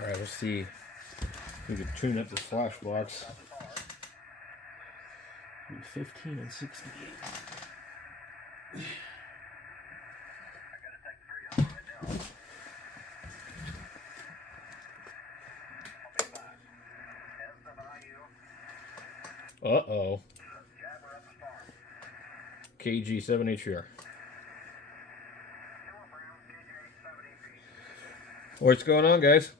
Alright, let's see if we can tune up this flash box. 15 and 68. Uh-oh. KG7HR. What's going on, guys?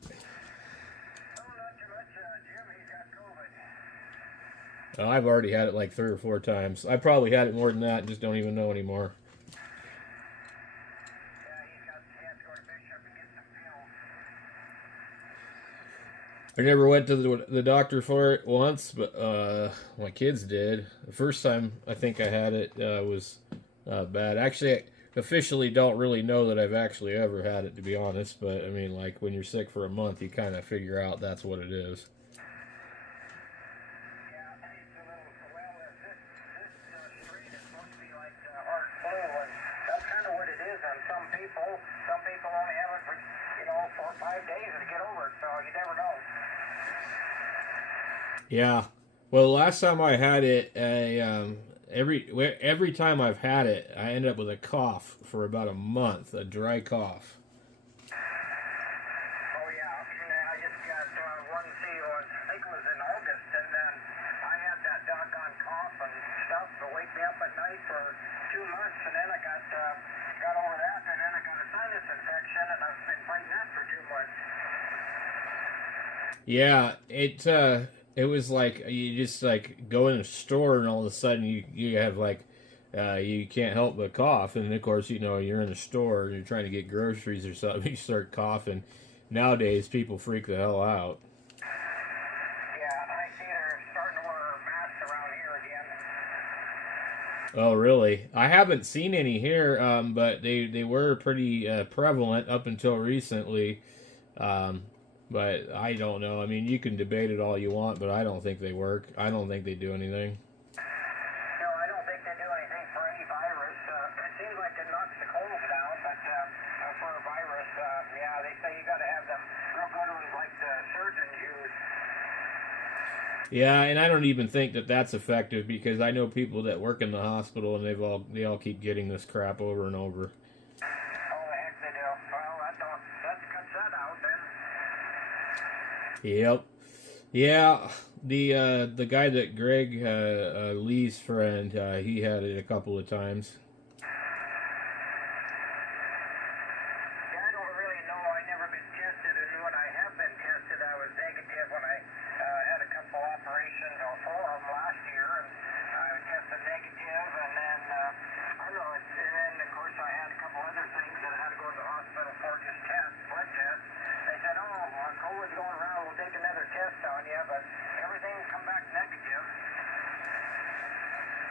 I've already had it like 3 or 4 times. I probably had it more than that and just don't even know anymore. I never went to the doctor for it once, but my kids did. The first time I think I had it was bad. Actually, I officially don't really know that I've actually ever had it, to be honest. But I mean, like when you're sick for a month, you kind of figure out that's what it is. Some people only have it for, 4 or 5 days to get over it, so you never know. Yeah. Well, the last time I had it, every time I've had it, I end up with a cough for about a month, a dry cough. Oh yeah, I just got one, I think it was in August, and then I had that doggone cough and stuff to wake me up at night for 2 months, and then I got over that, and then I got a sinus infection, and I've been fighting that for 2 months. Yeah, it was like you just like go in a store and all of a sudden you have like you can't help but cough, and of course you're in a store and you're trying to get groceries or something, you start coughing. Nowadays people freak the hell out. Yeah, I see they're starting to wear masks around here again. Oh really? I haven't seen any here, but they were pretty prevalent up until recently. But I don't know. I mean, you can debate it all you want, but I don't think they work. I don't think they do anything. No, I don't think they do anything for any virus. It seems like it knocks the colds down, but for a virus, yeah, they say you got to have them real good ones like the surgeons use. Yeah, and I don't even think that that's effective because I know people that work in the hospital and they all keep getting this crap over and over. Oh, the heck they do. Well, that cuts that out then. Yep. Yeah, the guy that Greg Lee's friend, he had it a couple of times. Yeah, I don't really know. I never been tested, and when I have been tested, I was negative when I had a couple operations or 4 of them last year, and I tested negative, and then I don't know. And then of course I had a couple other things that I had to go to the hospital for, just blood tests. They said, "Oh, COVID's going around. We'll take another test on you," but everything come back negative.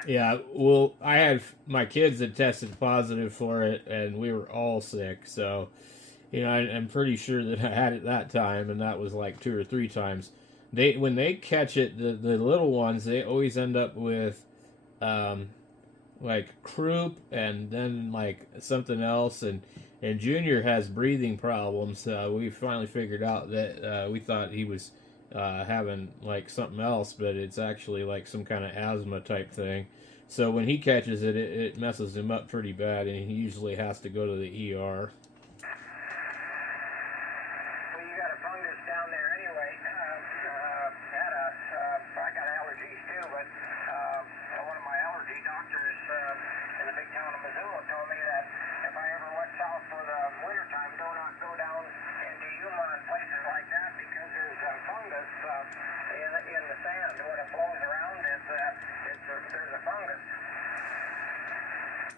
Yeah, well, I had my kids that tested positive for it, and we were all sick. So, I'm pretty sure that I had it that time, and that was like 2 or 3 times. When they catch it, the little ones, they always end up with like croup and then like something else, and Junior has breathing problems. We finally figured out that we thought he was having like something else, but it's actually like some kind of asthma type thing. So when he catches it, it messes him up pretty bad, and he usually has to go to the ER. Well, you got a fungus down there anyway. I got allergies too, but one of my allergy doctors in the big town of Missoula told me that if I ever went south for the wintertime, do not go down into Yuma and places like that because there's fungus in the sand. When it flows around, there's a fungus.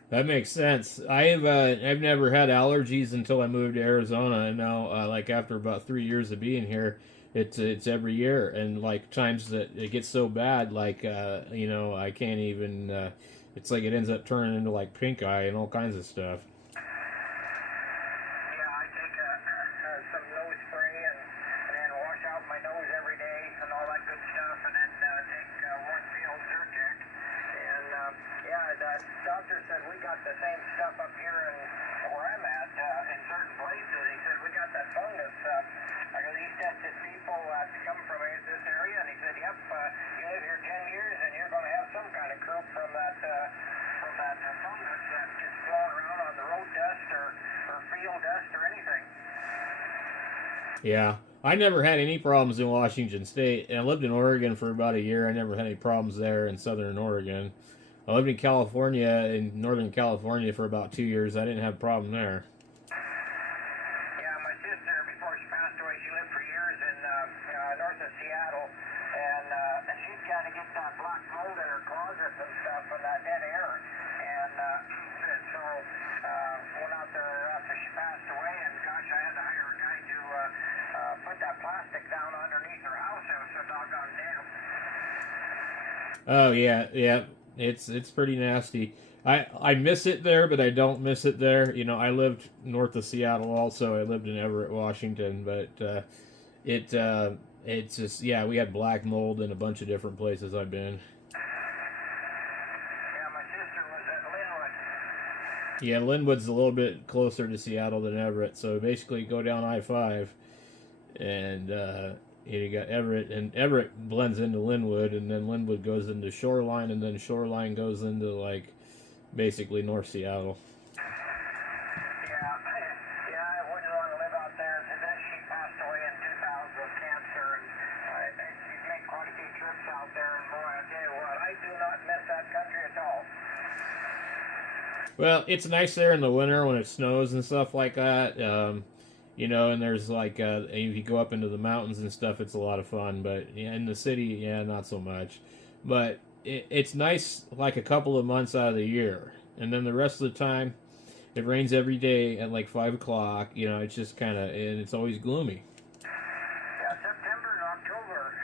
That makes sense. I've never had allergies until I moved to Arizona, and now like after about 3 years of being here, it's every year, and like times that it gets so bad, like I can't even. It's like it ends up turning into like pink eye and all kinds of stuff. Yeah, I take some nose spray and then wash out my nose every day and all that good stuff, and then take one pill Zyrtec. And yeah, the doctor said we got the same stuff up here where I'm at in certain places. He said we got that fungus. He said Yeah, I never had any problems in Washington State, and I lived in Oregon for about a year. I never had any problems there in Southern Oregon. I lived in California, in Northern California, for about 2 years. I didn't have a problem there. Yeah, my sister, before she passed away, she lived for years in north of Seattle, and she'd kind of get that black mold in her closets and stuff from that dead air. And so went out there after she passed away, and gosh, I had to hire a guy to put that plastic down underneath her house. It was so doggone damp. Oh yeah, yeah. It's pretty nasty. I miss it there, but I don't miss it there. You know, I lived north of Seattle also. I lived in Everett, Washington, but it's just, yeah, we had black mold in a bunch of different places I've been. Yeah, my sister was at Linwood. Yeah, Linwood's a little bit closer to Seattle than Everett, so basically go down I-5, and you got Everett, and Everett blends into Linwood, and then Linwood goes into Shoreline, and then Shoreline goes into, like, basically North Seattle. Yeah, I wouldn't want to live out there. She passed away in 2000 with cancer, and she's made quite a few trips out there, and boy, I tell you what, I do not miss that country at all. Well, it's nice there in the winter when it snows and stuff like that. You know, and there's like, if you go up into the mountains and stuff, it's a lot of fun. But yeah, in the city, yeah, not so much. But it's nice like a couple of months out of the year. And then the rest of the time, it rains every day at like 5 o'clock. You know, it's just kind of, and it's always gloomy. Yeah, September and October,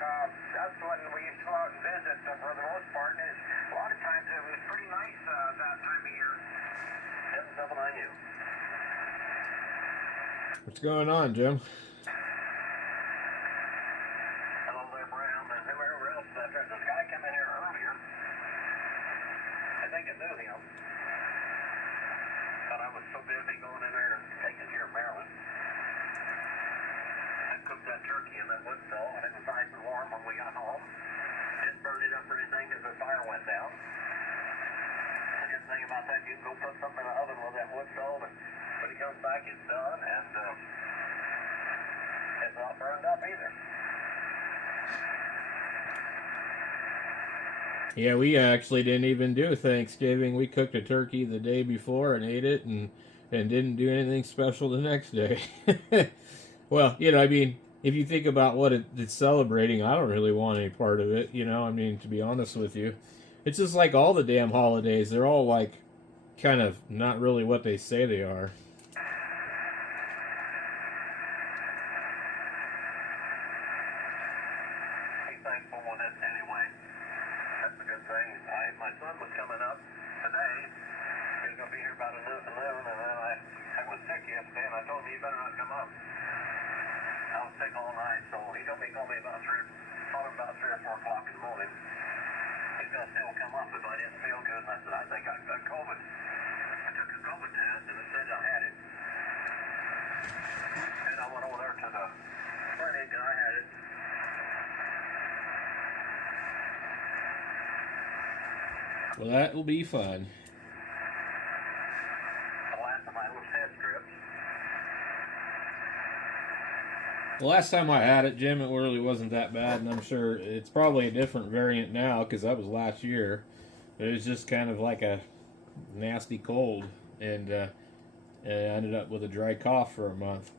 that's when we used to go out and visit for the most part. And a lot of times it was pretty nice that time of year. 779U. What's going on, Jim? Hello there, Brown, and whoever else. This guy came in here earlier. I think I knew him. But I was so busy going in there and taking care of Maryland. I cooked that turkey in that wood stove, and it was nice and warm when we got home. Didn't burn it up or anything because the fire went down. The good thing about that, you can go put something in the oven with that wood stove, and when it comes back, it's done, and it's not burned up either. Yeah, we actually didn't even do Thanksgiving. We cooked a turkey the day before and ate it, and didn't do anything special the next day. Well, you know, I mean, if you think about what it's celebrating, I don't really want any part of it. You know, I mean, to be honest with you, it's just like all the damn holidays. They're all like kind of not really what they say they are. Be thankful with it anyway. That's a good thing. My son was coming up today. He was going to be here about 11, and then I was sick yesterday, and I told him, you better not come up. I was sick all night, so he told me about 3 or 4 o'clock in the morning. He's going to still come up if I didn't feel good, and I said, I think I've got COVID. I took a COVID test, and it said I had it. And I went over there to the clinic, and I had it. Well, that will be fun. The last of my little test strips. The last time I had it, Jim, it really wasn't that bad, and I'm sure it's probably a different variant now because that was last year. It was just kind of like a nasty cold, and I ended up with a dry cough for a month.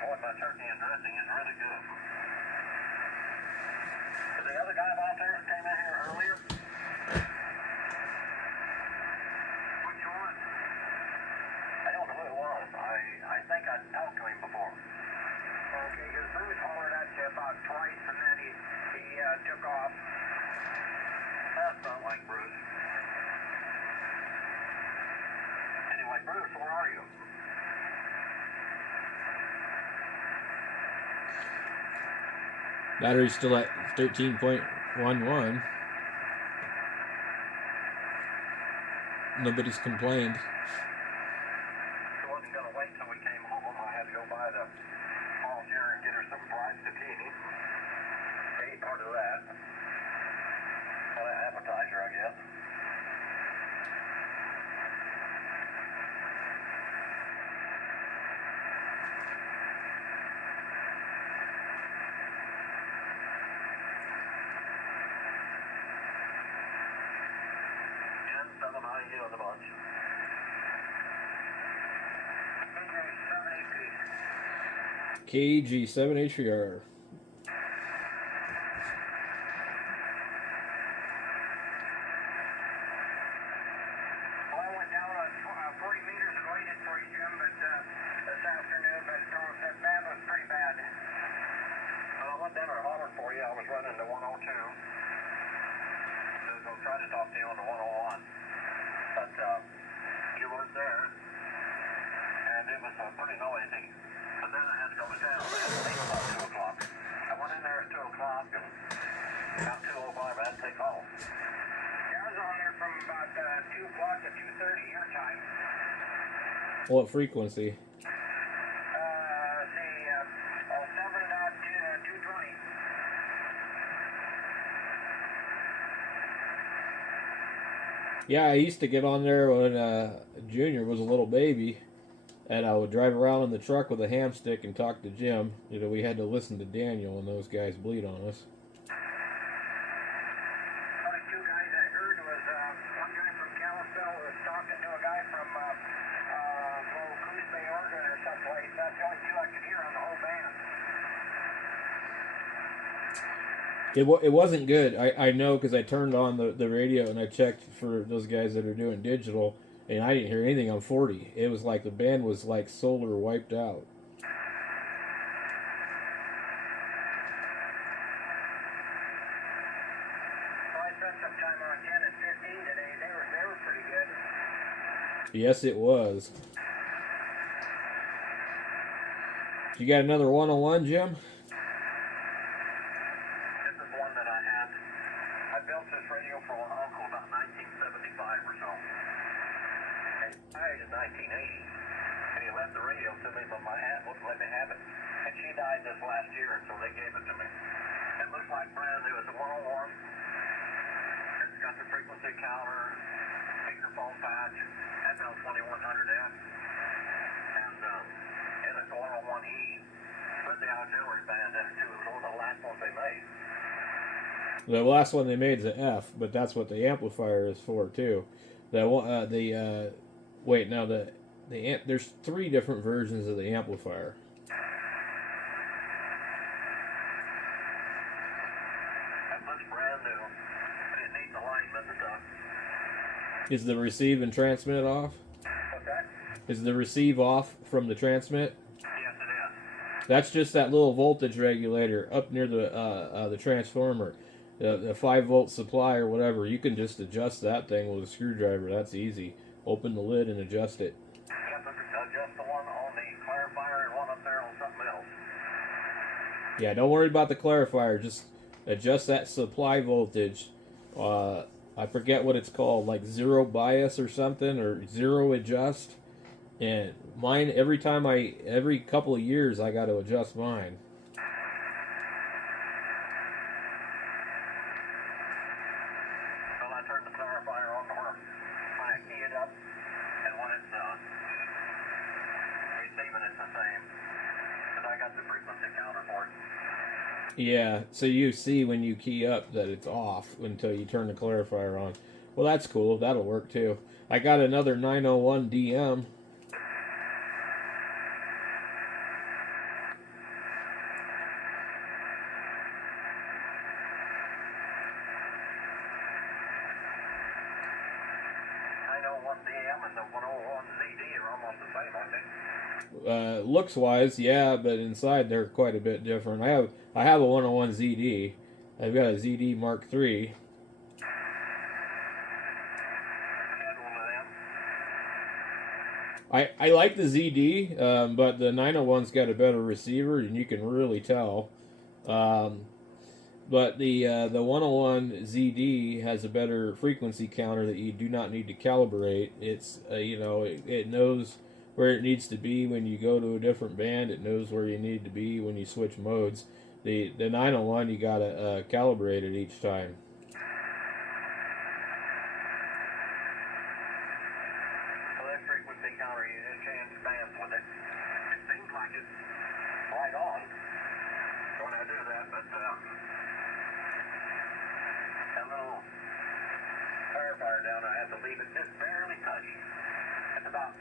Boy, my turkey and dressing is really good. Is the other guy out there that came in here earlier? Which one? I don't know who it was. I think I talked to him before. Okay, because Bruce hollered at you about twice, and then he took off. That's not like Bruce. Anyway, Bruce, where are you? Battery's still at 13.11. Nobody's complained. She wasn't going to wait till we came home. I had to go by the mall here and get her some fried zucchini. Ate part of that. Well, an appetizer, I guess. you in the bunch? KG7HVR. Try to talk to you on the 101, but you weren't there, and it was pretty noisy. But then I had to go to town. I had to leave about 2 o'clock. I went in there at 2 o'clock, and about 2:05 I had to take off. Yeah, I was on there from about 2 o'clock to 2:30 your time. What frequency? Let's see, 7.220. Yeah, I used to get on there when Junior was a little baby, and I would drive around in the truck with a ham stick and talk to Jim. You know, we had to listen to Daniel and those guys bleed on us. Only 2 guys I heard was one guy from Kalispell was talking to a guy from Coos Bay, Oregon or someplace. That's the only 2 I could hear on the whole band. It wasn't good. I know because I turned on the radio and I checked for those guys that are doing digital, and I didn't hear anything on 40. It was like the band was like solar wiped out. Well, I spent some time on 10 and 15 today. They were pretty good. Yes, it was. You got another 101, Jim? For an uncle about 1975 or so. And he died in 1980. And he left the radio to me, but my aunt wouldn't let me have it. And she died this last year, so they gave it to me. It looks like brand new. It's a 101. It's got the frequency counter, speakerphone patch, FM 2100F, and it's a 101E. Put the auxiliary band in it too. It was one of the last ones they made. The last one they made is an F, but that's what the amplifier is for too. There's 3 different versions of the amplifier. That looks brand new, but it needs alignment and stuff. Is the receive and transmit off? What's that? Is the receive off from the transmit? Yes, it is. That's just that little voltage regulator up near the transformer. The 5-volt supply or whatever, you can just adjust that thing with a screwdriver. That's easy. Open the lid and adjust it. You have to adjust the one on the clarifier and one up there on something else. Yeah, don't worry about the clarifier. Just adjust that supply voltage. I forget what it's called, like zero bias or something, or zero adjust. And mine, every couple of years, I got to adjust mine. Yeah, so you see when you key up that it's off until you turn the clarifier on. Well, that's cool. That'll work too. I got another 901 DM. Looks wise, yeah, but inside they're quite a bit different. I have a 101 ZD. I've got a ZD Mark III. I like the ZD, but the 901's got a better receiver, and you can really tell. But the 101 ZD has a better frequency counter that you do not need to calibrate. It's it knows where it needs to be when you go to a different band. It knows where you need to be when you switch modes. The 901 you gotta calibrate it each time. So that frequency counter, you just change bands with it. It seems like it's right on when I do that, but that little firefighter down. I have to leave it just barely touched. It's about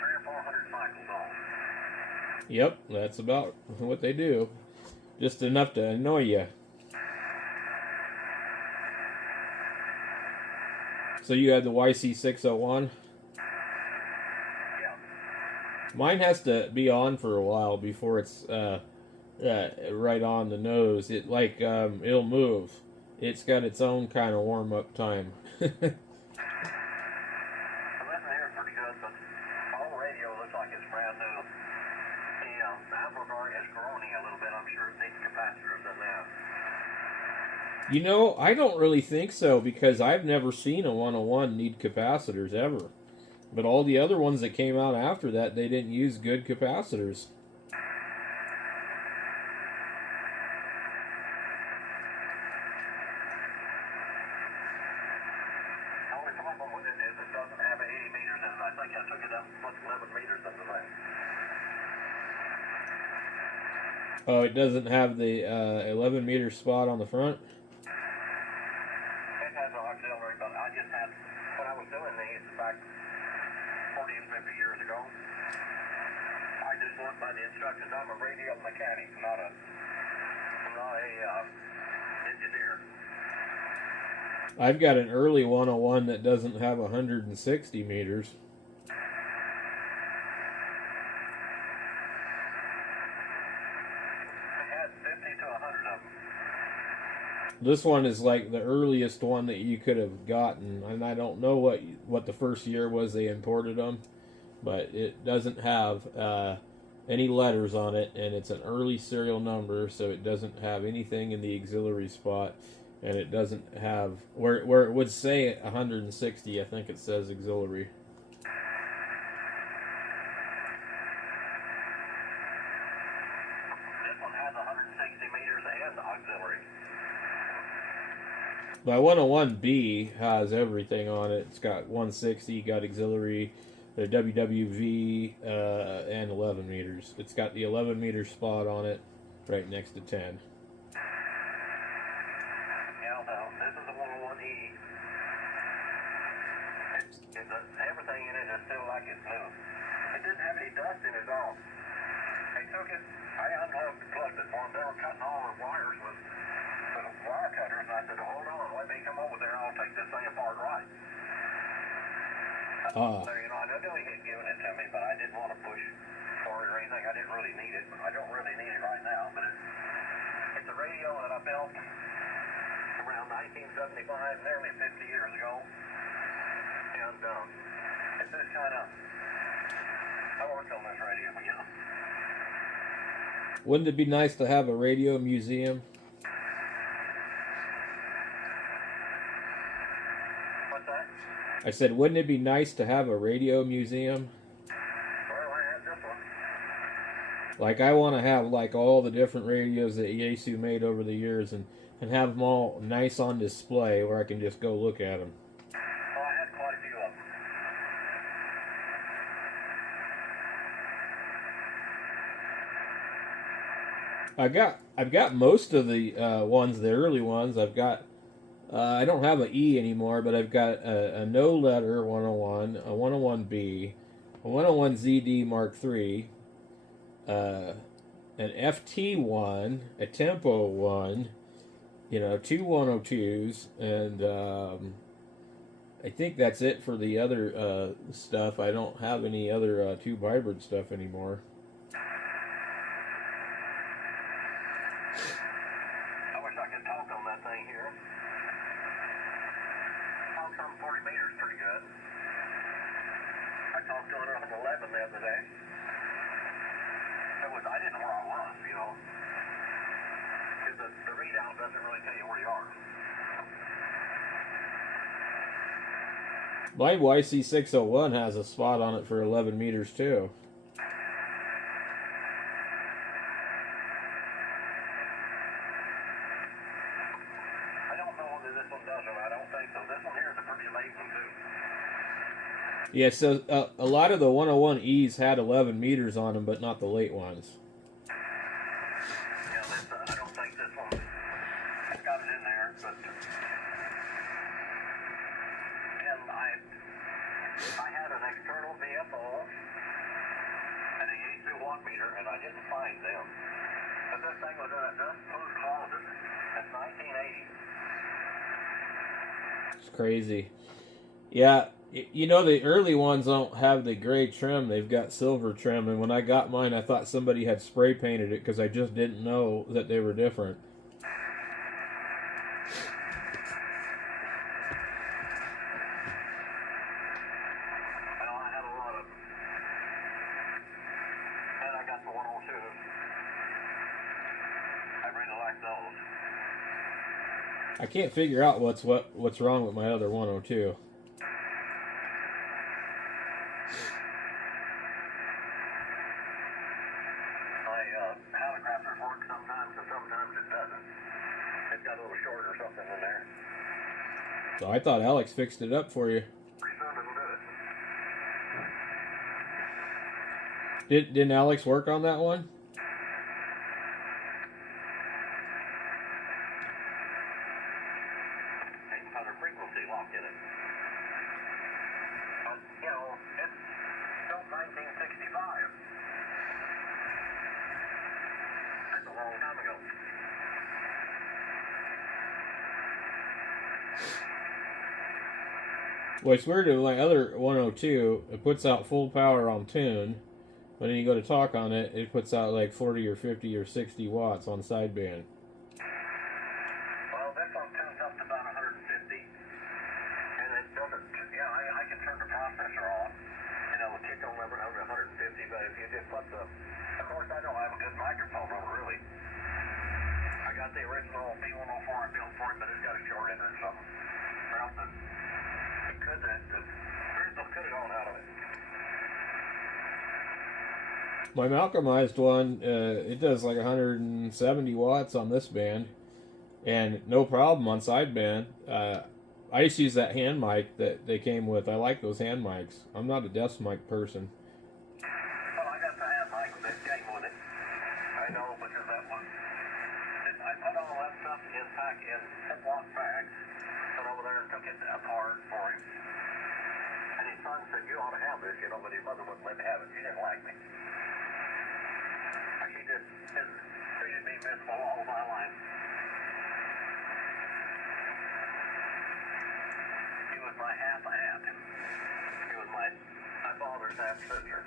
300 or 400 cycles off. Yep, that's about what they do. Just enough to annoy you. So you had the YC601? Yeah. Mine has to be on for a while before it's right on the nose. It it'll move. It's got its own kind of warm-up time. The listen here is pretty good, but the whole radio looks like it's brand new. The amplifier is groaning a little bit. I'm sure it needs capacitors in that. You know, I don't really think so, because I've never seen a 101 need capacitors ever. But all the other ones that came out after that, they didn't use good capacitors. The only problem with it is it doesn't have 80 meters in it. I think I took it up plus 11 meters in the length. Oh, it doesn't have the 11 meter spot on the front? It has an auxiliary, but I just had, when I was doing these back 40 and 50 years ago, I just went by the instructions. I'm a radio mechanic, not a engineer. I've got an early 101 that doesn't have 160 meters. I had 50 to 100 of them. This one is like the earliest one that you could have gotten, and I don't know what the first year was they imported them, but it doesn't have any letters on it, and it's an early serial number, so it doesn't have anything in the auxiliary spot, and it doesn't have where it would say 160. I think it says auxiliary. This one has 160 meters and auxiliary. My 101B has everything on it. It's got 160, got auxiliary, the WWV, and 11 meters. It's got the 11 meter spot on it, right next to 10. Yeah, no, this is the 101E. Everything in it is still like it's new. It didn't have any dust in it at all. They took it, I unplugged it for them. They were cutting all the wires with wire cutters, and I said, hold on, let me come over there and I'll take this thing apart right. So, I know he had given it to me, but I didn't want to push for it or anything. I didn't really need it. I don't really need it right now, but it's a radio that I built around 1975, nearly 50 years ago. And it's just kind of, I worked on this radio, Wouldn't it be nice to have a radio museum? What's that? I said, wouldn't it be nice to have a radio museum? Well, I have this one. Like, I want to have like all the different radios that Yaesu made over the years, and have them all nice on display where I can just go look at them. Well, I had quite a few of them. I've got most of the ones, the early ones. I've got I don't have an E anymore, but I've got a no letter 101, a 101B, a 101ZD Mark III, an FT1, a Tempo 1, two 102s, and I think that's it for the other stuff. I don't have any other tube hybrid stuff anymore. I wish I could talk on that thing here. Talked on 40 meters pretty good. I talked to it on 11 the other day. I didn't know where I was, because the readout doesn't really tell you where you are. My YC601 has a spot on it for 11 meters too. I don't know whether this one does or I don't think so. This one here is a pretty late one too. Yeah, so a lot of the 101Es had 11 meters on them, but not the late ones. Yeah, I don't think this one has got it in there, but watt meter, and I didn't find them. But this thing was in a dust-proof closet. It's 1980. It's crazy. Yeah, you know, the early ones don't have the gray trim. They've got silver trim. And when I got mine, I thought somebody had spray painted it because I just didn't know that they were different. Well, I had a lot of them. And I got the 102s. I really like those. I can't figure out what's wrong with my other 102. Helicopters work sometimes, and sometimes it doesn't. It's got a little short or something in there. So I thought Alex fixed it up for you. Pretty soon it'll do it. Didn't Alex work on that one? They can put a frequency lock in it. You know, it's built 1965. That's a long time ago. Well, it's weird. My other 102, it puts out full power on tune, but then you go to talk on it, it puts out like 40 or 50 or 60 watts on sideband. Well, this one tunes up to about 150, and it doesn't. Yeah, I can turn the processor on, and it'll kick on over 150. But if you just put of course, I don't have a good microphone on it, really. I got the original B104 I built for it, but it's got a short in it or something. Or else it could have gone out of it. My Malcolmized one, it does like 170 watts on this band, and no problem on sideband. I just use that hand mic that they came with. I like those hand mics. I'm not a desk mic person. Well, I got the hand mic that came with it. I know, because that was. I put all that stuff in Ziploc bags, went over there and took it apart for him. And his son said, "You ought to have this," but his mother wouldn't let me have it. She didn't like me. She just treated me miserable all my life. She was my half aunt. She was my father's half sister.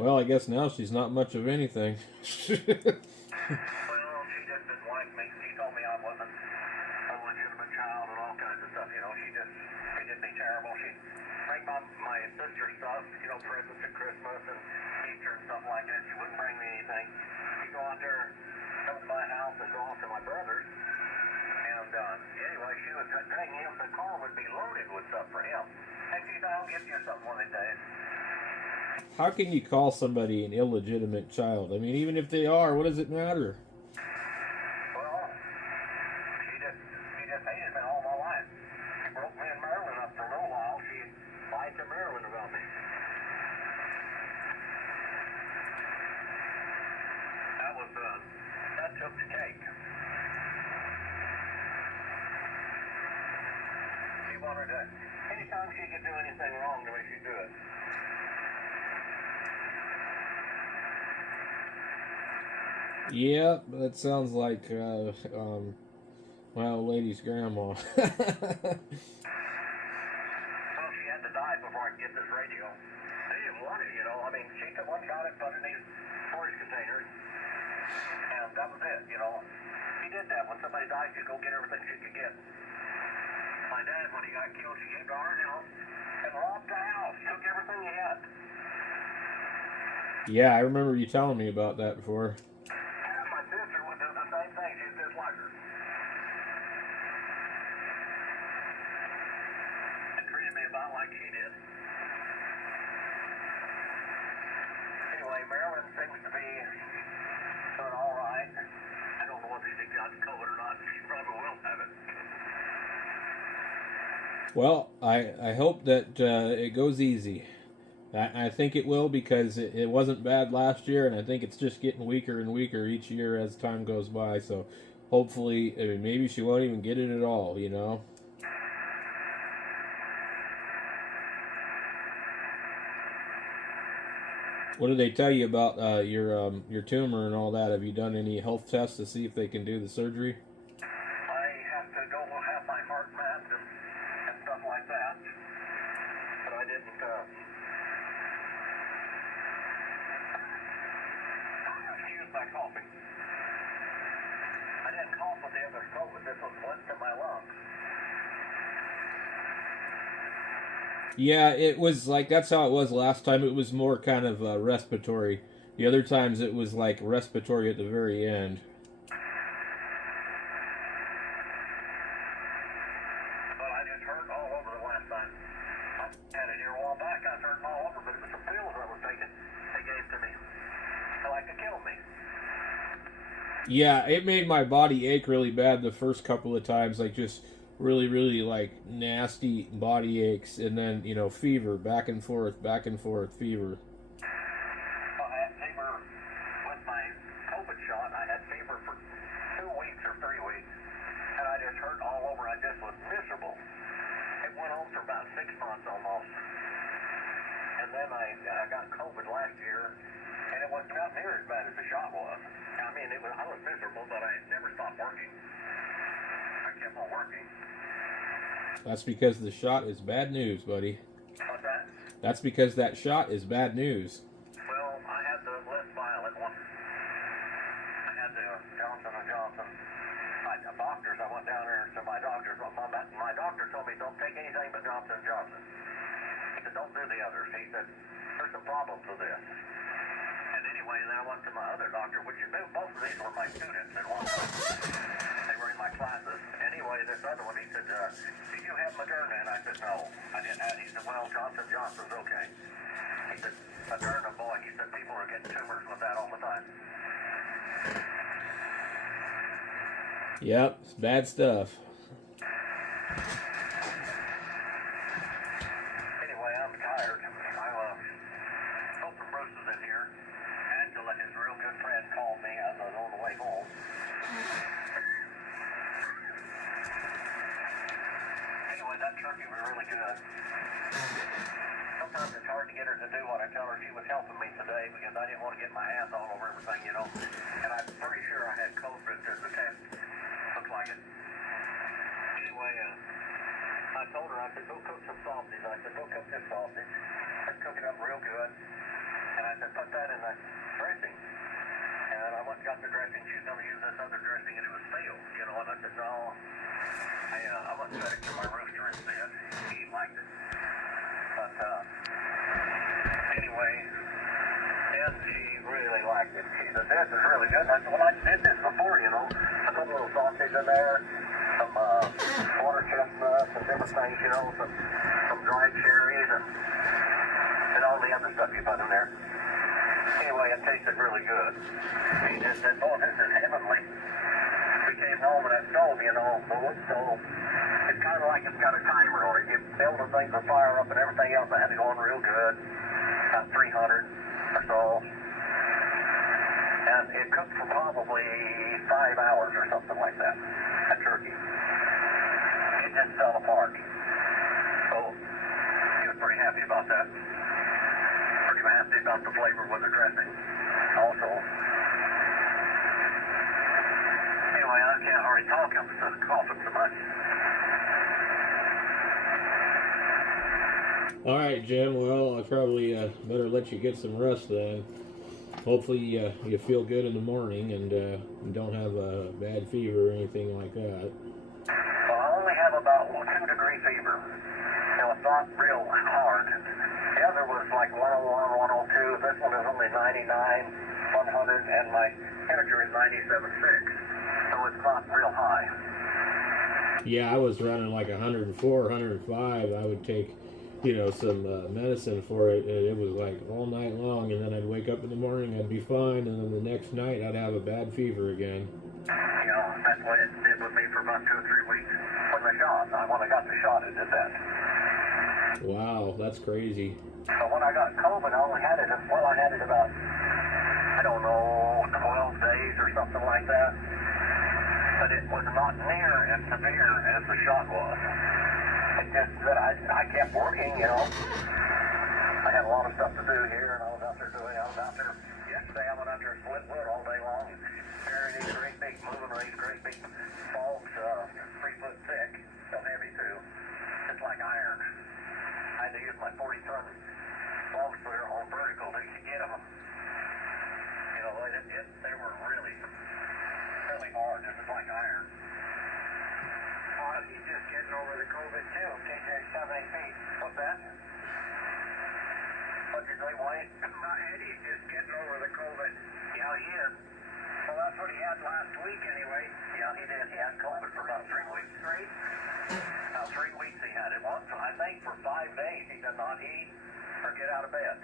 Well, I guess now she's not much of anything. Well, she just didn't like me. She told me I wasn't a legitimate child and all kinds of stuff. She did me terrible. She'd bring my sister's stuff, presents at Christmas and Easter and stuff like that. She wouldn't bring me anything. She'd go out there, come to my house and go off to my brother's. And anyway, she would bring him. The car would be loaded with stuff for him. And she said, "I'll get you something one of these days." How can you call somebody an illegitimate child? I mean, even if they are, what does it matter? Well, she just hated me all my life. She broke me and Marilyn up for a little while. She lied to Marilyn about me. That took the cake. She wanted to, anytime she could do anything wrong to me, she'd do it. Yeah, that sounds like my old lady's grandma. Well, she had to die before I could get this radio. They didn't want it, she took one shot at putting these storage containers, and that was it, She did that. When somebody died, she'd go get everything she could get. My dad, when he got killed, she came to our house and robbed the house, took everything he had. Yeah, I remember you telling me about that before. My sister would do the same thing. She's just like her. And treated me about like she did. Anyway, Marilyn seems to be doing all right. I don't know whether she's got COVID or not. She probably will have it. Well, I hope that it goes easy. I think it will, because it wasn't bad last year, and I think it's just getting weaker and weaker each year as time goes by. So hopefully, maybe she won't even get it at all, What did they tell you about your tumor and all that? Have you done any health tests to see if they can do the surgery? I have to go have my heart mapped and stuff like that. But I didn't, excuse my coughing. I didn't cough with the other stroke, but this was went to my lungs. Yeah, it was like that's how it was last time. It was more kind of respiratory. The other times it was like respiratory at the very end. Well, I just hurt all over the last time. I had it here a while back. I was hurting all over, but it was some pills I was taking. They gave to me. They like to kill me. Yeah, it made my body ache really bad the first couple of times, like just really, really like nasty body aches, and then fever, back and forth, fever. Well, I had fever with my COVID shot. I had fever for 2 weeks or 3 weeks, and I just hurt all over. I just was miserable. It went on for about 6 months almost, and then I got COVID last year, and it was not near as bad as the shot was. I mean, I was miserable, but I never stopped working. I kept on working. That's because the shot is bad news, buddy. What's that? That's because that shot is bad news. Well, I had the less violent one. I had the Johnson & Johnson. The doctors, I went down there to my doctors. My doctor told me don't take anything but Johnson & Johnson. He said don't do the others. He said there's some problems with this. And anyway, then I went to my other doctor, which both of these were my students at one time. They were in my classes. Anyway, this other one, he said, did you have Moderna? And I said, no, I didn't have it. He said, well, Johnson & Johnson's okay. He said, Moderna, boy, he said, people are getting tumors with that all the time. Yep, it's bad stuff. Anyway, I'm tired. I hope Bruce is in here. Angela, his real good friend, called me as I was on the way home. Anyway, that turkey was really good. Sometimes it's hard to get her to do what I tell her. She was helping me today because I didn't want to get my hands all over everything, And I'm pretty sure I had COVID as the test. Looks like it. Anyway, I told her, I said, go cook some sausage. I said, go cook this sausage. Let's cook it up real good. And I said, put that in the dressing. And I went and got the dressing. She was going to use this other dressing, and it was stale, And I said, no. I went and fed it to my rooster instead. He liked it. But anyway, and she really liked it. She said, this is really good. And I said, well, I did this before, I put a little sausage in there, some water chestnuts and different things, some dried cherries and all the other stuff you put in there. Anyway, it tasted really good. He just said, oh, this is heavenly. We came home and that stove, the wood stove, it's kind of like it's got a timer on it. You build the thing to fire up and everything else. I had it going real good, about 300 or so. And it cooked for probably 5 hours or something like that, a turkey. It just fell apart. So he was pretty happy about that. Pretty happy about the flavor with the dressing also. Anyway, I can't hardly talk. I'm just coughing so much. All right, Jim. Well, I probably better let you get some rest then. Hopefully you feel good in the morning and you don't have a bad fever or anything like that. Well, I only have about 2-degree fever. It's not real hard. The other was like 101, 102. This one is only 99, 100, and my temperature is 97.6. So it's not real high. Yeah, I was running like 104, 105. I would take some medicine for it, and it was like all night long, and then I'd wake up in the morning, I'd be fine, and then the next night I'd have a bad fever again. That's what it did with me for about 2 or 3 weeks. When I got the shot, it did that. Wow, that's crazy. So when I got COVID, I only had it, I had it about, 12 days or something like that. But it was not near as severe as the shot was. It's just that I kept working, I had a lot of stuff to do here, and I was out out there doing. I was out there yesterday. I went out there and split wood all day long. Carrying these great big moving these great big logs, 3 foot thick, so heavy too. It's like iron. I had to use my 40-ton log splitter on vertical to get them. You know, they were really, really hard. This is like iron. He's just getting over the COVID too. KJ's 70 feet. What's that? What'd you say, Wayne? Eddie's just getting over the COVID. Yeah, he is. Well, that's what he had last week anyway. Yeah, he did. He had COVID for about 3 weeks straight. Now, 3 weeks he had it. Once, I think for 5 days he did not eat or get out of bed.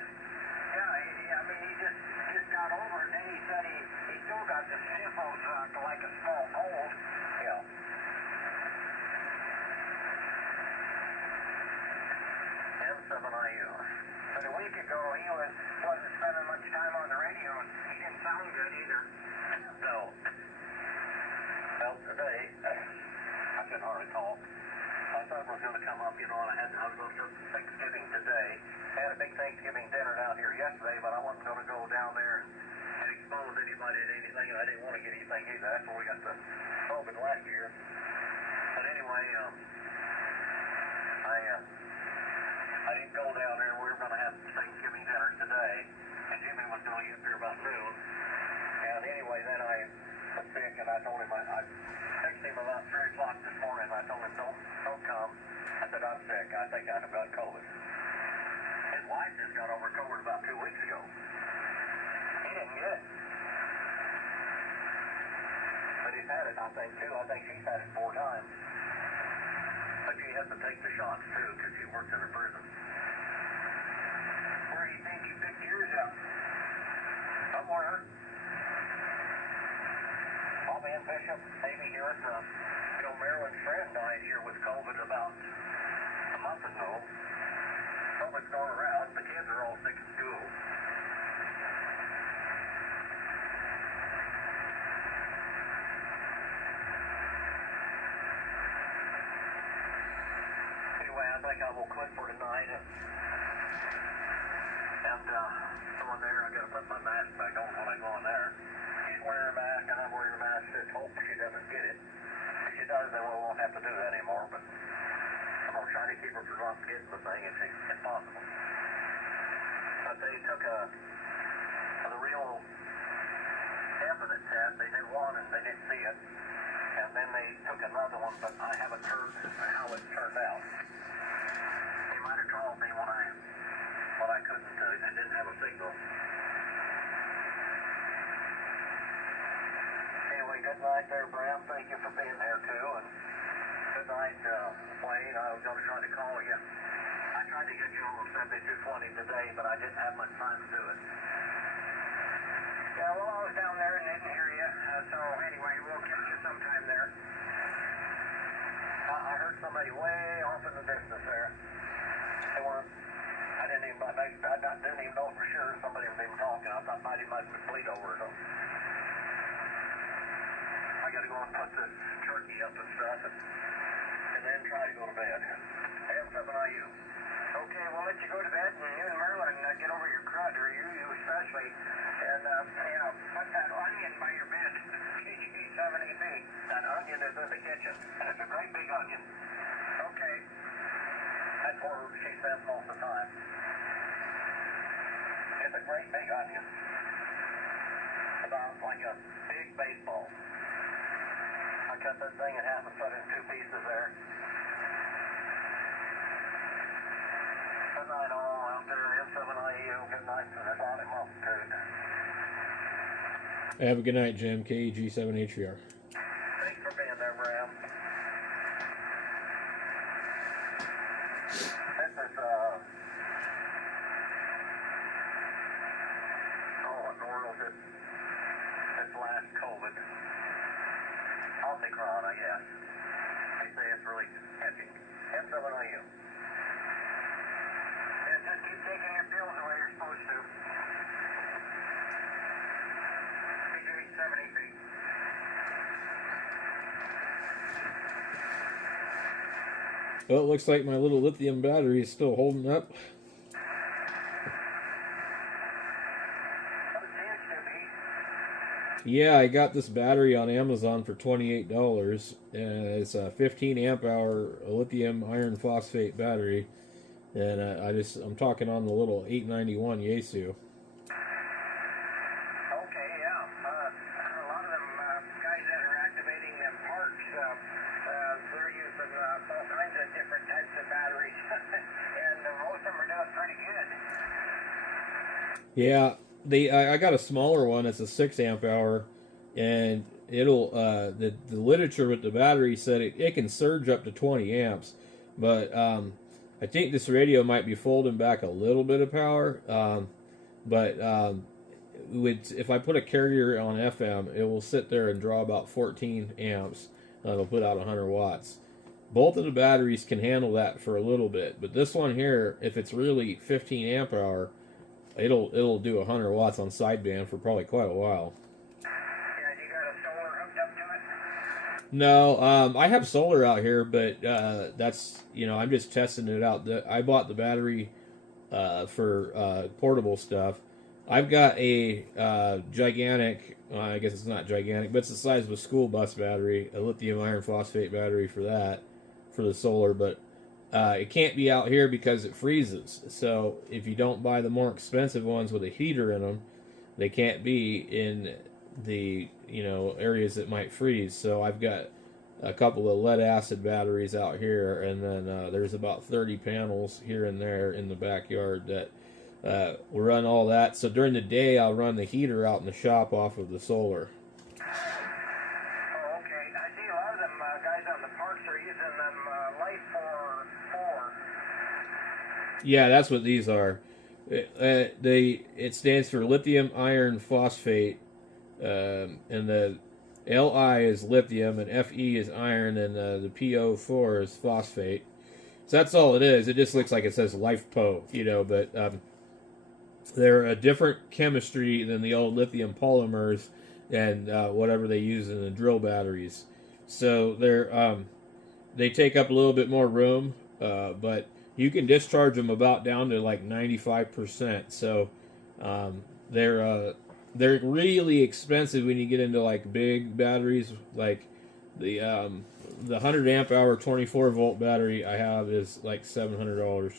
Yeah, I mean, he just got over it. Then he said he still got the sniffles like a small cold. Yeah. M7IU. But a week ago, he wasn't spending much time on the radio, and he didn't sound good either. No. Well, today, I couldn't hardly talk. My son was going to come up, you know, and I was going to Thanksgiving today. I had a big Thanksgiving dinner down here yesterday, but I wasn't going to go down there and expose anybody to anything, and I didn't want to get anything either. That's where we got the COVID last year. But anyway, I didn't go down there. We were going to have Thanksgiving dinner today, and Jimmy was going to get there about noon. And anyway, then I was sick, and I told him, I texted him about 3 o'clock this morning, and I told him, don't come. I said, I'm sick. I think I've got COVID. His wife just got over COVID about 2 weeks ago. He didn't get it. But he's had it, I think, too. I think she's had it 4 times. But she has to take the shots, too, because she works in a prison. Where do you think you picked yours up? Somewhere. Bobby and Bishop, maybe here at the, you know, Maryland's friend died here with COVID about a month ago. COVID's going around. The kids are all sick at school. I think I will quit for tonight and go in there. I got to put my mask back on when I go in there. She's wearing a mask and I'm wearing a mask. Just hope she doesn't get it. If she does, then we won't have to do that anymore. But I'm going to try to keep her from not getting the thing if possible. But they took the real definite test. They did one and they didn't see it. And then they took another one, but I haven't heard how it turned out. They might have called me when I couldn't, I didn't have a signal. Anyway, good night there, Bram. Thank you for being there, too. And good night, Wayne. I was going to try to call you. I tried to get you on 7220 today, but I didn't have much time to do it. Yeah, well, I was down there and didn't hear you. So, anyway, we'll catch you sometime there. I heard somebody way off in the distance there. They weren't, I didn't even know for sure somebody was even talking. I thought might have bleed over or something. I got to go and put this turkey up and stuff and then try to go to bed. M7IU. Okay, we'll let you go to bed, and you and Merlin get over your crud, or you especially, and you know, put that onion by your bed. KG 70 feet. That onion is in the kitchen, and it's a great big onion. Okay. That's where she spends most of the time. It's a great big onion. About like a big baseball. I cut that thing in half and put it in 2 pieces there. Good night all out there, M7IU. Good night to the Bonnie multitude. Have a good night, Jim. KG7HVR. Thanks for being there, Bram. This is, what in the world is this last COVID? Omicron, I guess. They say it's really catching. M7IU. Just keep taking your pills the way you're supposed to. KG 70 feet. Well, it looks like my little lithium battery is still holding up. Yeah, I got this battery on Amazon for $28. It's a 15 amp hour lithium iron phosphate battery, and I'm talking on the little 891 Yaesu. Okay, yeah. A lot of them guys that are activating them parks, they're using all kinds of different types of batteries, and most of them are doing pretty good. Yeah, I got a smaller one. It's a 6 amp hour, and it'll the literature with the battery said it can surge up to 20 amps, but I think this radio might be folding back a little bit of power. But if I put a carrier on FM, it will sit there and draw about 14 amps. It'll put out 100 watts. Both of the batteries can handle that for a little bit, but this one here, if it's really 15 amp hour, it'll do 100 watts on sideband for probably quite a while. Yeah, you got a solar hooked up to it? No, I have solar out here, but that's I'm just testing it out. I bought the battery for portable stuff. I've got a gigantic, I guess it's not gigantic, but it's the size of a school bus battery, a lithium iron phosphate battery for the solar, but it can't be out here because it freezes. So if you don't buy the more expensive ones with a heater in them, they can't be in the areas that might freeze. So I've got a couple of lead acid batteries out here, and then there's about 30 panels here and there in the backyard that will run all that. So during the day, I'll run the heater out in the shop off of the solar. Oh, okay. I see a lot of them guys on the parks are using them lifepo4. Yeah, that's what these are. It stands for lithium iron phosphate, and the Li is lithium, and Fe is iron, and the Po4 is phosphate. So that's all it is. It just looks like it says lifepo, but they're a different chemistry than the old lithium polymers and whatever they use in the drill batteries. So they take up a little bit more room, but you can discharge them about down to like 95%. So they're really expensive when you get into like big batteries. Like the 100 amp hour 24 volt battery I have is like $700.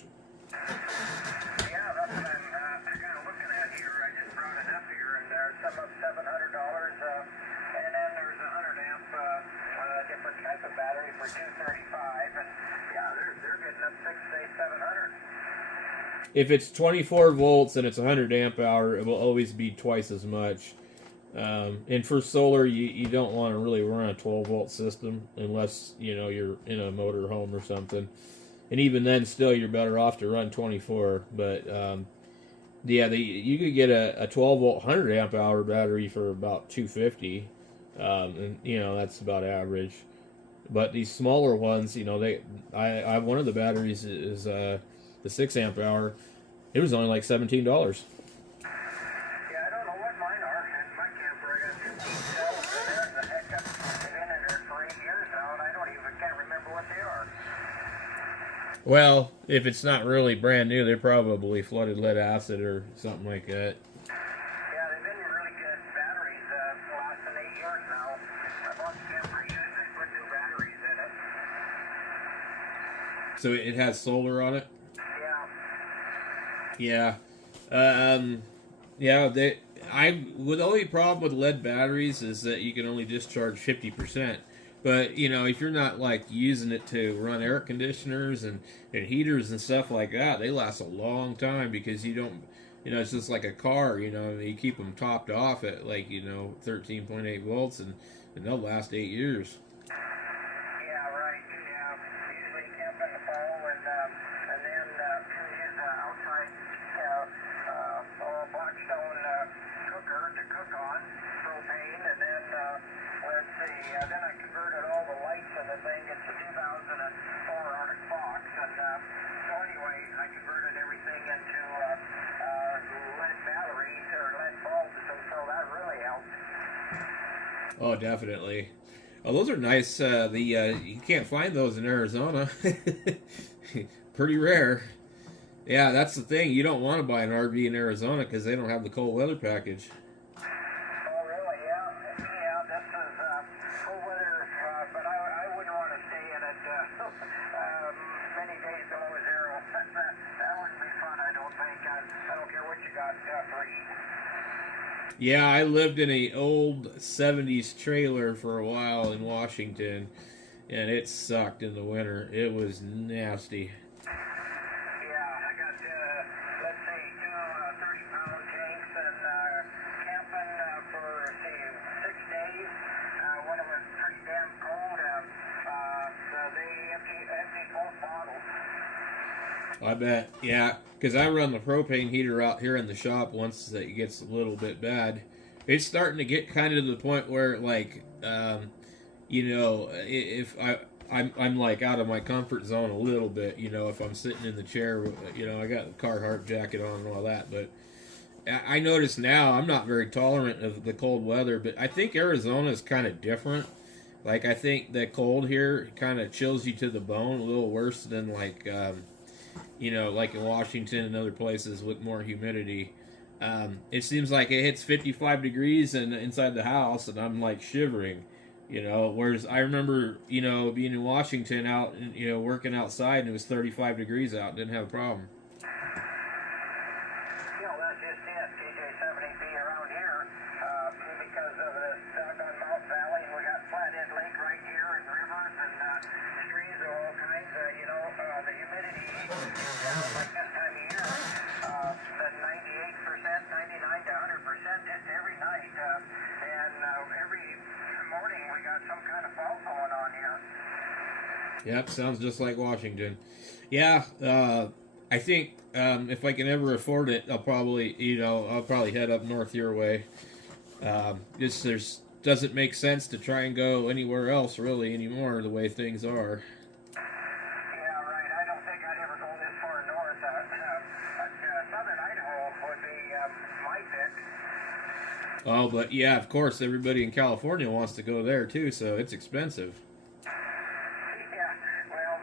Battery for $235, and yeah, they're getting up 700. If it's 24 volts and it's 100 amp hour, it will always be twice as much. And for solar, you don't want to really run a 12 volt system unless you're in a motor home or something. And even then, still you're better off to run 24. But you could get a 12 volt 100 amp hour battery for about $250, and that's about average. But these smaller ones, I one of the batteries is the 6 amp hour. It was only like $17. Yeah, I don't know what mine are. In my camper, I got 15 cells in there. The heck, I've been in there for 8 years now, and I can't remember what they are. Well, if it's not really brand new, they're probably flooded lead acid or something like that. Yeah, they've been really good batteries lasting 8 years now. I bought the camper used. They put new batteries in it. So it has solar on it? Yeah. Yeah. The only problem with lead batteries is that you can only discharge 50%. But if you're not like using it to run air conditioners and heaters and stuff like that, they last a long time because you don't. It's just like a car. You keep them topped off at like 13.8 volts, and they'll last 8 years. Yeah, right. Yeah, usually camp in the fall, and then use outside Blackstone cooker to cook on, propane, and then let's see. Then I converted all the lights in the thing. It's a 2004 Arctic Fox, and so anyway, I converted everything into lead batteries or lead bulbs, so that really helped. Oh, definitely. Oh, those are nice. You can't find those in Arizona. Pretty rare. Yeah, that's the thing. You don't want to buy an RV in Arizona because they don't have the cold weather package. Oh, really? Yeah. many days below zero. That wouldn't be fun, I don't think. I don't care what you got for eat. Yeah, I lived in a old 70s trailer for a while in Washington, and it sucked in the winter. It was nasty. Yeah, I got, let's say, two 30-pound tanks and camping for, say, 6 days. When it was pretty damn cold, they emptied both bottles. I bet, yeah, because I run the propane heater out here in the shop once it gets a little bit bad. It's starting to get kind of to the point where, like, if I'm like out of my comfort zone a little bit, if I'm sitting in the chair, I got the Carhartt jacket on and all that, but I notice now I'm not very tolerant of the cold weather, but I think Arizona is kind of different. Like, I think the cold here kind of chills you to the bone a little worse than like in Washington and other places with more humidity. It seems like it hits 55 degrees and inside the house, and I'm like shivering. Whereas I remember, being in Washington out, working outside, and it was 35 degrees out, didn't have a problem. That's just it. TJ70B around here, because of the doggone Mountain Valley, we got Flathead Lake right here, and rivers and streams of all kinds. The humidity, like this time of year, the 98%, 99 to 100% just every night, and every morning we got some kind of fall going on here. Yep, sounds just like Washington. Yeah, I think if I can ever afford it, I'll probably head up north your way. Doesn't make sense to try and go anywhere else really anymore the way things are. Yeah, right. I don't think I'd ever go this far north. Southern Idaho would be my pick. Oh, but yeah, of course, everybody in California wants to go there too, so it's expensive. Yeah, well,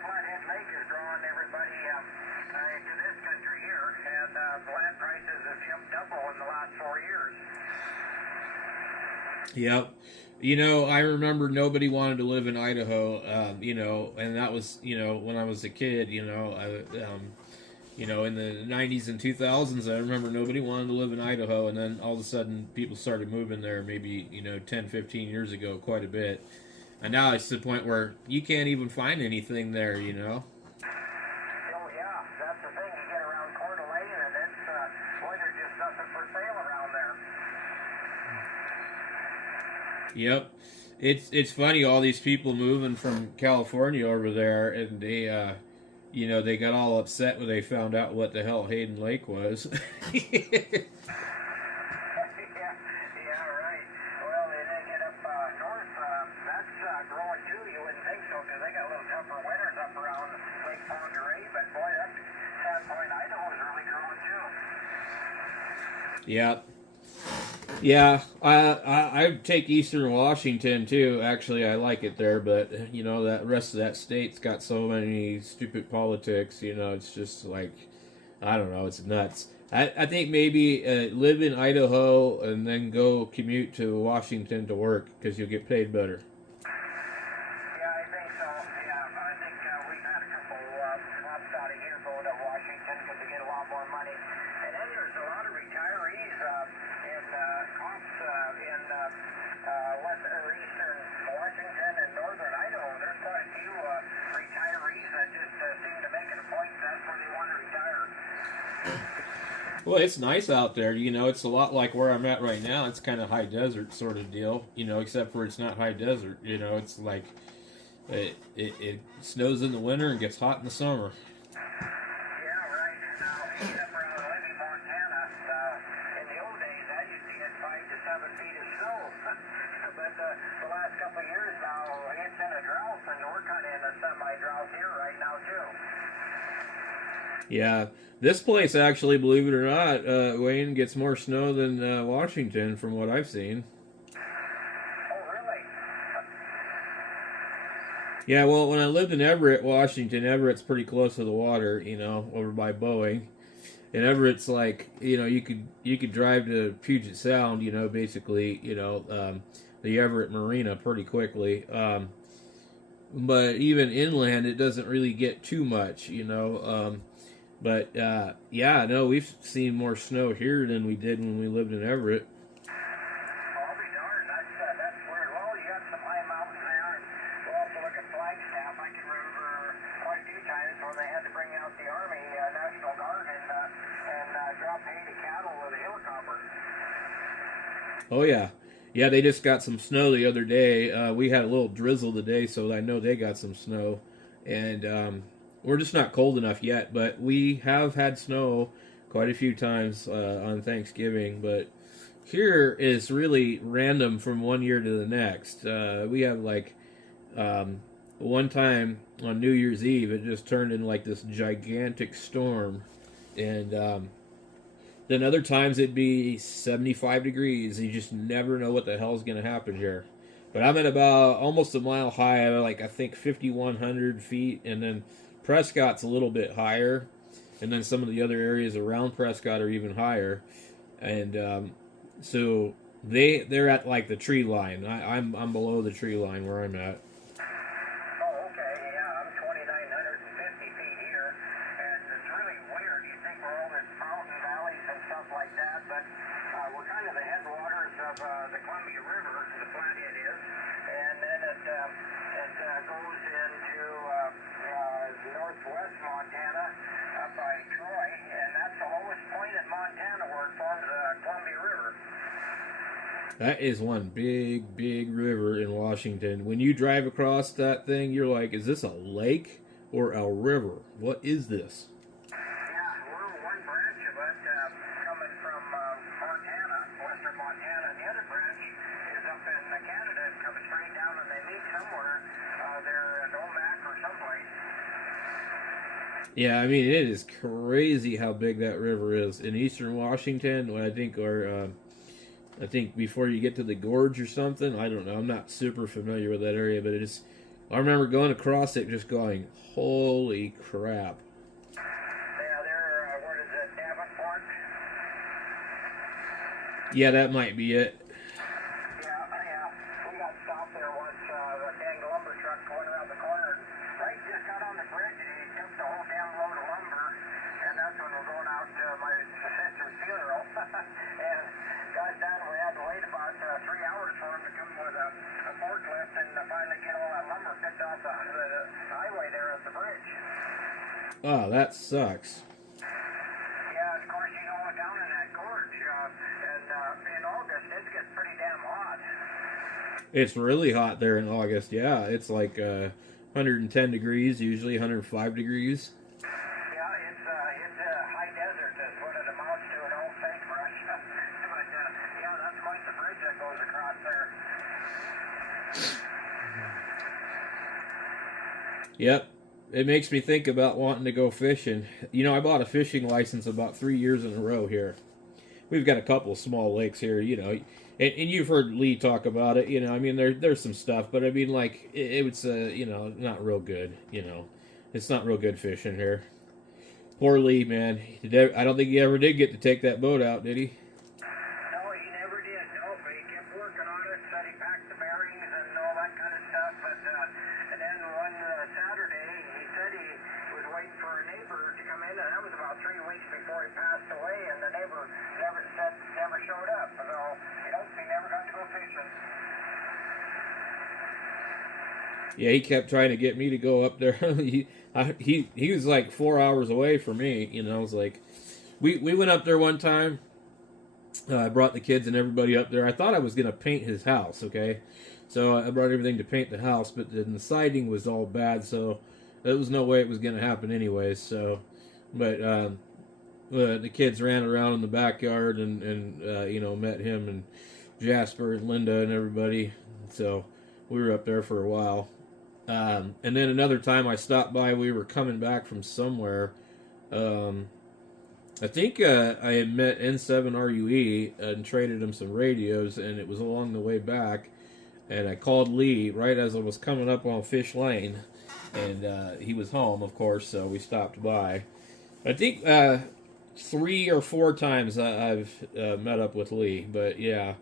Flathead Lake is drawing everybody into this country here, and land prices have jumped double in the last 4 years. Yep. I remember nobody wanted to live in Idaho, and that was, when I was a kid, in the 90s and 2000s, I remember nobody wanted to live in Idaho, and then all of a sudden people started moving there maybe, 10, 15 years ago, quite a bit. And now it's to the point where you can't even find anything there, Oh, yeah, that's the thing. You get around Coeur d'Alene, and there's just nothing for sale around there. Yep. It's funny, all these people moving from California over there, and they, they got all upset when they found out what the hell Hayden Lake was. Yeah, right. Well, and then get up north, that's growing too. You wouldn't think so, because they got a little tougher winters up around Lake Ponderay, but boy, that Sandpoint, Idaho is really growing too. Yeah. Yeah, I take Eastern Washington too. Actually, I like it there, but that rest of that state's got so many stupid politics. It's just like, I don't know, it's nuts. I think maybe live in Idaho and then go commute to Washington to work because you'll get paid better. Yeah, I think so. Yeah, I think we've had a couple cops out of here go to Washington because they get a lot more money. And then there's a lot of retirees in cops in eastern Washington and northern Idaho. There's quite a few retirees that just seem to make it a point that's where they want to retire. Well, it's nice out there. It's a lot like where I'm at right now. It's kind of high desert sort of deal, except for it's not high desert. It's like it snows in the winter and gets hot in the summer. Yeah, right. Now, except for out of Libby, Montana, in the old days, I used to get 5 to 7 feet of snow. But the last couple of years now, it's in a drought, and we're kind of in a semi-drought here right now, too. Yeah, this place actually, believe it or not, Wayne, gets more snow than Washington from what I've seen. Oh, really? Yeah, well, when I lived in Everett, Washington, Everett's pretty close to the water, over by Boeing. And Everett's like, you could drive to Puget Sound, basically, the Everett Marina pretty quickly. but even inland, it doesn't really get too much, you know. But yeah, no, we've seen more snow here than we did when we lived in Everett. I'll be darned. That's weird. Well, you got some high mountains there, and we'll also look at Flagstaff. I can remember quite a few times when they had to bring out the Army National Guard and drop hay to cattle with a helicopter. Oh yeah, yeah. They just got some snow the other day. We had a little drizzle today, so I know they got some snow, and we're just not cold enough yet. But we have had snow quite a few times on Thanksgiving. But here is really random from one year to the next. We have like one time on New Year's Eve, it just turned into like this gigantic storm, and then other times it'd be 75 degrees. You just never know what the hell's going to happen here. But I'm at about almost a mile high, like I think 5,100 feet, and then Prescott's a little bit higher, and then some of the other areas around Prescott are even higher, and so they're at like the tree line. I'm below the tree line where I'm at. Oh, okay. Yeah, I'm 2,950 feet here, and it's really weird. You think we're all this mountain valleys and stuff like that, but we're kind of the headwaters of the Columbia River, the Flathead is, and then it goes into northwest Montana up by Troy, and that's the lowest point in Montana where it forms the Columbia River. That is one big, big river in Washington. When you drive across that thing, you're like, is this a lake or a river? What is this? Yeah, we're one branch of it coming from Montana, western Montana, and the other branch is up in Canada and comes straight down, and they meet somewhere there in Omak or someplace. Yeah, I mean, it is crazy how big that river is. In eastern Washington, I think before you get to the gorge or something, I don't know. I'm not super familiar with that area, but I remember going across it just going, holy crap. Yeah, they're, what is it, Davenport? Yeah, that might be it. Yeah. We got stopped there once, the dang lumber truck going around the corner. Right, just got on the bridge, and he dumped a whole damn load of lumber, and that's when we're going out to my sister's funeral. And gosh darn, we had to wait about 3 hours for him to come with a forklift and finally get all that lumber picked off the highway there at the bridge. Oh, that sucks. Yeah, and of course, you know, down in that gorge, and in August, it gets pretty damn hot. It's really hot there in August. Yeah, it's like 110 degrees, usually 105 degrees. Yeah, it's high desert is what it amounts to an old sagebrush. But yeah, that's quite the bridge that goes across there. Yep. It makes me think about wanting to go fishing. You know, I bought a fishing license about 3 years in a row here. We've got a couple of small lakes here, you know, and you've heard Lee talk about it. You know, I mean, there's some stuff, but I mean, like it's you know, not real good. You know, it's not real good fishing here. Poor Lee, man. I don't think he ever did get to take that boat out, did he? No, he never did. No, but he kept working on it. Said he packed the bearings and all that kind of stuff. But and then one Saturday, he said he was waiting for a neighbor to come in, and that was about 3 weeks before he passed away. And the neighbor never showed up. So he never got to go fishing. Yeah, he kept trying to get me to go up there. he was like 4 hours away from me. You know, I was like, we went up there one time. I brought the kids and everybody up there. I thought I was gonna paint his house. Okay, so I brought everything to paint the house, but then the siding was all bad, so there was no way it was gonna happen anyways. So, but the kids ran around in the backyard and you know, met him and Jasper and Linda and everybody. So we were up there for a while. And then another time I stopped by, we were coming back from somewhere. I think I had met N7RUE and traded him some radios, and it was along the way back. And I called Lee right as I was coming up on Fish Lane, and he was home, of course, so we stopped by. I think 3 or 4 times I've met up with Lee, but yeah,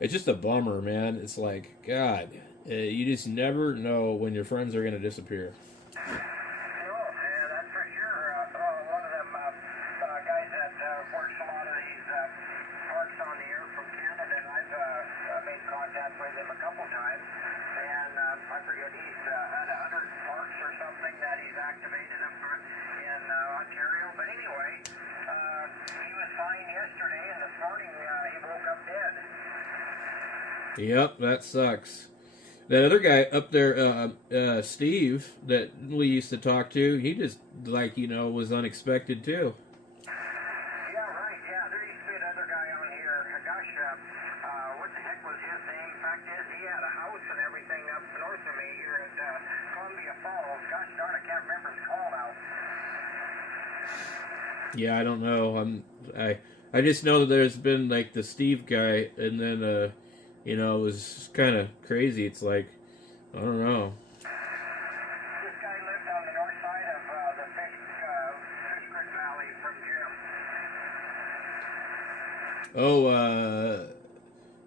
it's just a bummer, man. It's like, God, You just never know when your friends are going to disappear. No, and that's for sure. One of them guys that works a lot of these parks on the air from Canada, and I've made contact with him a couple times. And I forget, he's had 100 parks or something that he's activated up in Ontario. But anyway, he was fine yesterday, and this morning he woke up dead. Yep, that sucks. That other guy up there, Steve, that we used to talk to, he just, like, was unexpected too. Yeah, right, yeah, there used to be another guy on here. Gosh, what the heck was his name? Fact is, he had a house and everything up north of me here at Columbia Falls. Gosh darn, I can't remember his call now. Yeah, I don't know. I just know that there's been, like, the Steve guy, and then, it was kind of crazy. It's like, I don't know. This guy lived on the north side of the Fish Creek Valley from Jim. Oh,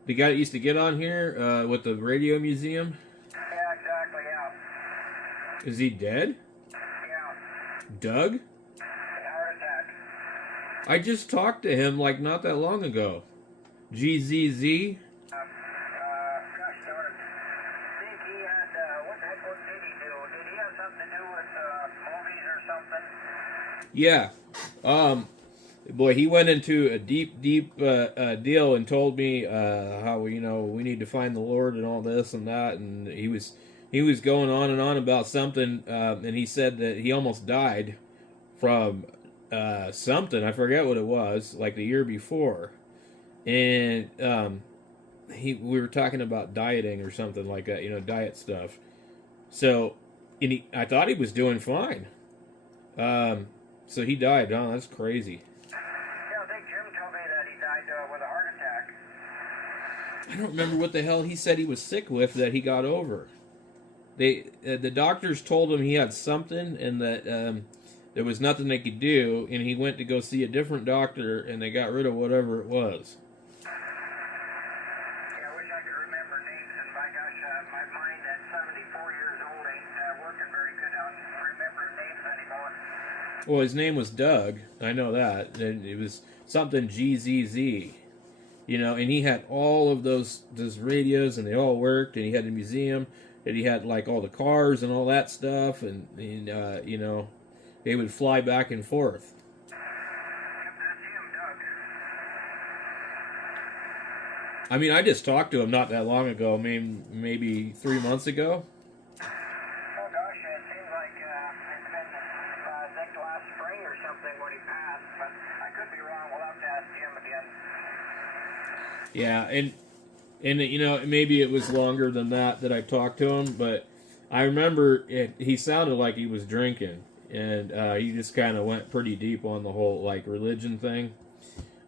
the guy that used to get on here with the radio museum? Yeah, exactly, yeah. Is he dead? Yeah. Doug? Heart attack. I just talked to him, like, not that long ago. GZZ? Gosh darn it. I think he had, what the heck, what did he do? Did he have something to do with movies or something? Yeah. Boy, he went into a deep deal and told me how we need to find the Lord and all this and that, and he was going on and on about something, and he said that he almost died from something. I forget what it was, like the year before, and we were talking about dieting or something like that, diet stuff. So, I thought he was doing fine. So he died. Oh, that's crazy. Yeah, I think Jim told me that he died with a heart attack. I don't remember what the hell he said he was sick with that he got over. The doctors told him he had something and that there was nothing they could do, and he went to go see a different doctor, and they got rid of whatever it was. Yeah, I wish I could remember names, and my gosh, my mind at 74 years old ain't working very good on remembering names anymore. Well, his name was Doug. I know that. And it was something GZZ. And he had all of those radios, and they all worked, and he had a museum, and he had, like, all the cars and all that stuff, and they would fly back and forth. Yep, that's him, Doug. I mean, I just talked to him not that long ago, maybe 3 months ago. Oh gosh, it seems like it's been, I think last spring or something when he passed, but I could be wrong. We'll have to ask Jim again. Yeah, and maybe it was longer than that I talked to him, but I remember he sounded like he was drinking, and he just kind of went pretty deep on the whole, like, religion thing.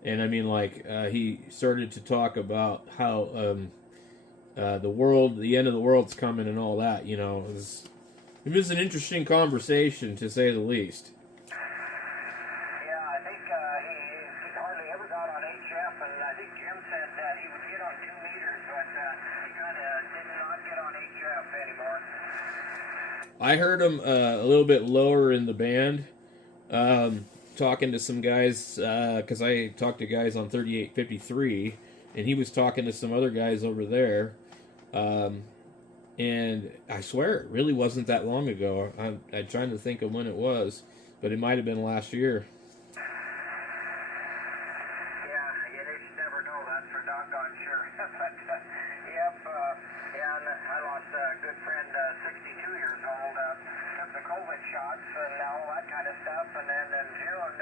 And I mean, like, he started to talk about how the end of the world's coming and all that. It was an interesting conversation, to say the least. Yeah, I think he hardly ever got on HF, and I think Jim said that he would get on 2 meters, but he kind of did not get on HF anymore. I heard him a little bit lower in the band, talking to some guys, because I talked to guys on 3853, and he was talking to some other guys over there, and I swear it really wasn't that long ago. I'm trying to think of when it was, but it might have been last year. Yeah, you just never know, that's for doggone sure. But, yep, and I lost a good friend, 62 years old, took the COVID shots and all that kind of stuff, and then in June,